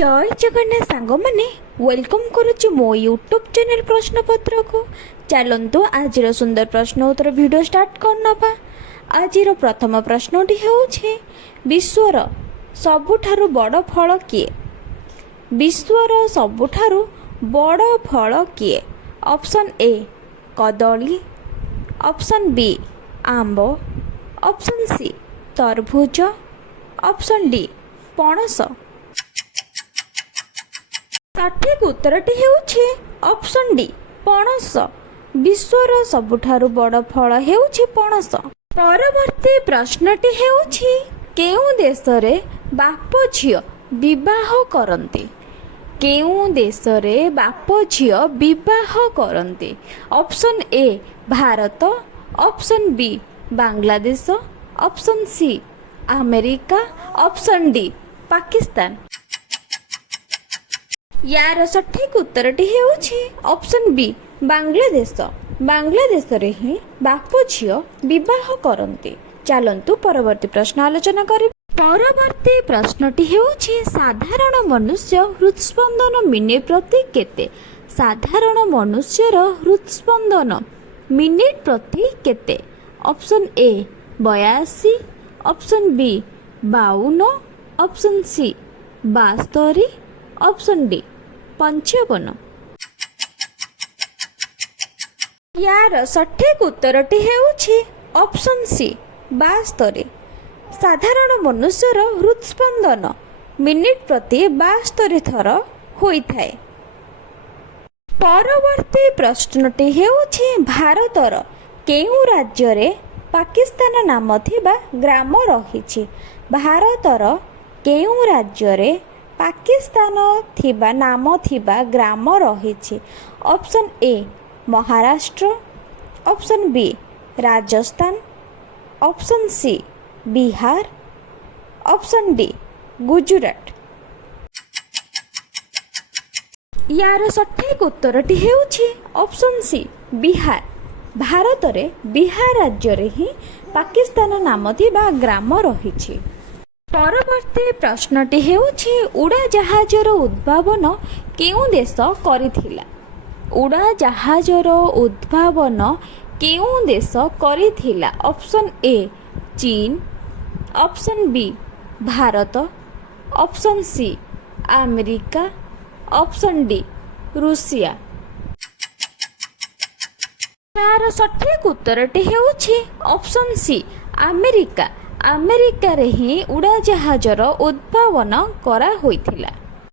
जय जगन्नाथ सांग मैंने वेलकम करुच्ची मो यूट्यूब चैनल प्रश्नपत्र को। चलतु आज सुंदर प्रश्न उत्तर वीडियो स्टार्ट करनबा। आज प्रथम प्रश्नटी हेउछे विश्वर सबुठारु बड़ फल किए? विश्वर सबुठारु बड़ फल किए? ऑप्शन ए कदली, ऑप्शन बी आंब, ऑप्शन सी तरभुज, ऑप्शन डी पणस। सठिक उत्तरटी हेउछे ऑप्शन डी पणस। विश्वर सबुठारु बड़ फल हेउछे पणस। परवर्ती प्रश्नटी हेउछे केउ देश रे बाप झियो विवाह करंती? केउ देश रे बाप झियो विवाह करंती? Option A Bharat, option B Bangladesh, option C America, option D Pakistan. यार सठिक उत्तरटी हेउछि ऑप्शन बी बांग्लादेश। बांग्लादेश रे ही बाप झियो विवाह करंती। चलंतु परवर्ती प्रश्न आलोचना करिबा। परवर्ती प्रश्नटी हेउछि साधारण मनुष्य हृदस्पंदन मिनिट प्रति केते? साधारण मनुष्यर हृदस्पंदन मिनिट प्रति केते? Option A 82, option B 52, option C 72, option D 55। यार सठिक उत्तरटी हेउछि ऑप्शन सी 72। साधारण मनुष्यर हृदस्पंदन मिनिट प्रति 72 थर होइथाय। परवर्ती प्रश्नटी हेउछि भारतर केउ राज्य रे पाकिस्तान नाम थिबा ग्राम रहिछि? भारतर केउ राज्य रे पाकिस्तान थिबा नाम थिबा ग्राम रहिछि? Option A Maharashtra, option B Rajasthan, option C Bihar, option D Gujarat. यार सठिक उत्तरटी हेउछि ऑप्शन सी बिहार। भारत रे बिहार राज्य रे ही पाकिस्तान नाम थिबा ग्राम रहिछि। परवर्ती प्रश्नटी हेउछि उड़ाजाहाजर उद्भावन केउ देश करिथिला? उड़ाजाहाजर उद्भावन केउ देश करिथिला? ऑप्शन ए चीन, option B Bharat, option C America, option D रूसिया। यार सठिक उत्तरटी हेउछि ऑप्शन सी अमेरिका। अमेरिका रे ही उड़ाजाहाजर उद्भावन करा होइथिला।